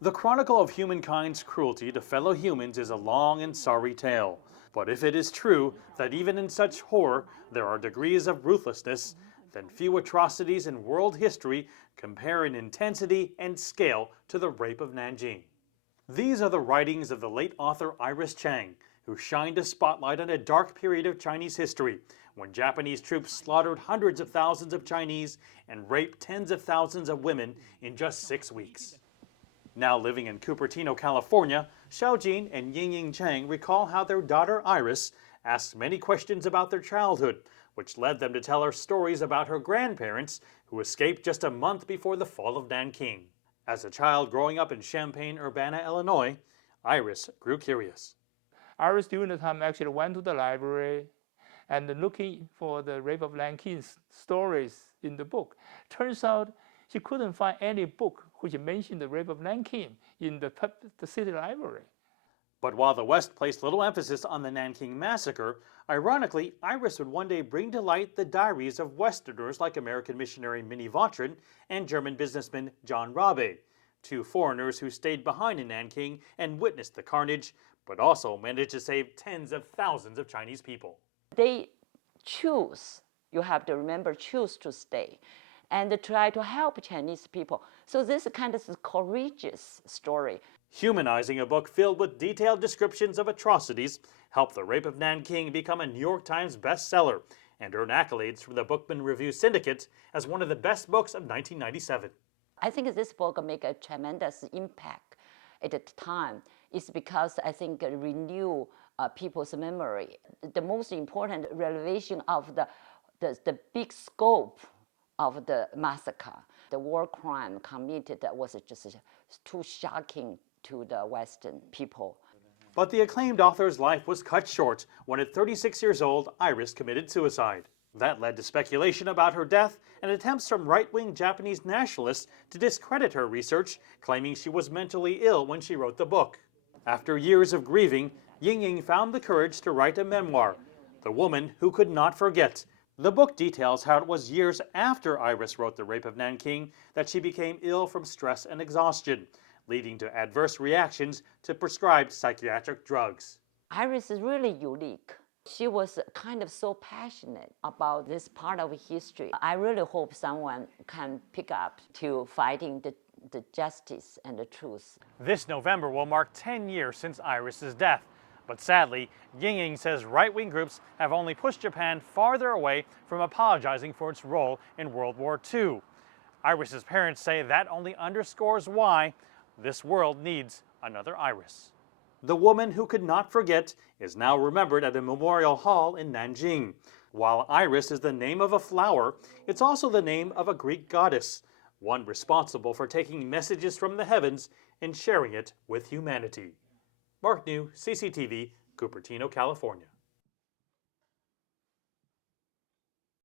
The chronicle of humankind's cruelty to fellow humans is a long and sorry tale. But if it is true that even in such horror there are degrees of ruthlessness, then few atrocities in world history compare in intensity and scale to the rape of Nanking. These are the writings of the late author Iris Chang, who shined a spotlight on a dark period of Chinese history when Japanese troops slaughtered hundreds of thousands of Chinese and raped tens of thousands of women in just 6 weeks. Now living in Cupertino, California, Xiaojin and Yingying Chang recall how their daughter Iris asked many questions about their childhood, which led them to tell her stories about her grandparents who escaped just a month before the fall of Nanking. As a child growing up in Champaign-Urbana, Illinois, Iris grew curious. Iris during the time actually went to the library and looking for the rape of Nanking's stories in the book. Turns out she couldn't find any book which mentioned the rape of Nanking in the city library. But while the West placed little emphasis on the Nanking Massacre, ironically, Iris would one day bring to light the diaries of Westerners like American missionary Minnie Vautrin and German businessman John Rabe, two foreigners who stayed behind in Nanking and witnessed the carnage, but also managed to save tens of thousands of Chinese people. They choose, you have to remember, choose to stay and try to help Chinese people. So this kind of courageous story. Humanizing a book filled with detailed descriptions of atrocities helped The Rape of Nanking become a New York Times bestseller and earn accolades from the Bookman Review Syndicate as one of the best books of 1997. I think this book made a tremendous impact at the time. It's because I think it renew people's memory. The most important revelation of the big scope of the massacre, the war crime committed that was just too shocking to the Western people. But the acclaimed author's life was cut short when at 36 years old, Iris committed suicide. That led to speculation about her death and attempts from right-wing Japanese nationalists to discredit her research, claiming she was mentally ill when she wrote the book. After years of grieving, Yingying found the courage to write a memoir, The Woman Who Could Not Forget. The book details how it was years after Iris wrote The Rape of Nanking that she became ill from stress and exhaustion, leading to adverse reactions to prescribed psychiatric drugs. Iris is really unique. She was kind of so passionate about this part of history. I really hope someone can pick up to fighting the justice and the truth. This November will mark 10 years since Iris's death. But sadly, Yingying says right-wing groups have only pushed Japan farther away from apologizing for its role in World War II. Iris's parents say that only underscores why this world needs another Iris. The Woman Who Could Not Forget is now remembered at a memorial hall in Nanjing. While Iris is the name of a flower, it's also the name of a Greek goddess, one responsible for taking messages from the heavens and sharing it with humanity. Mark New, CCTV, Cupertino, California.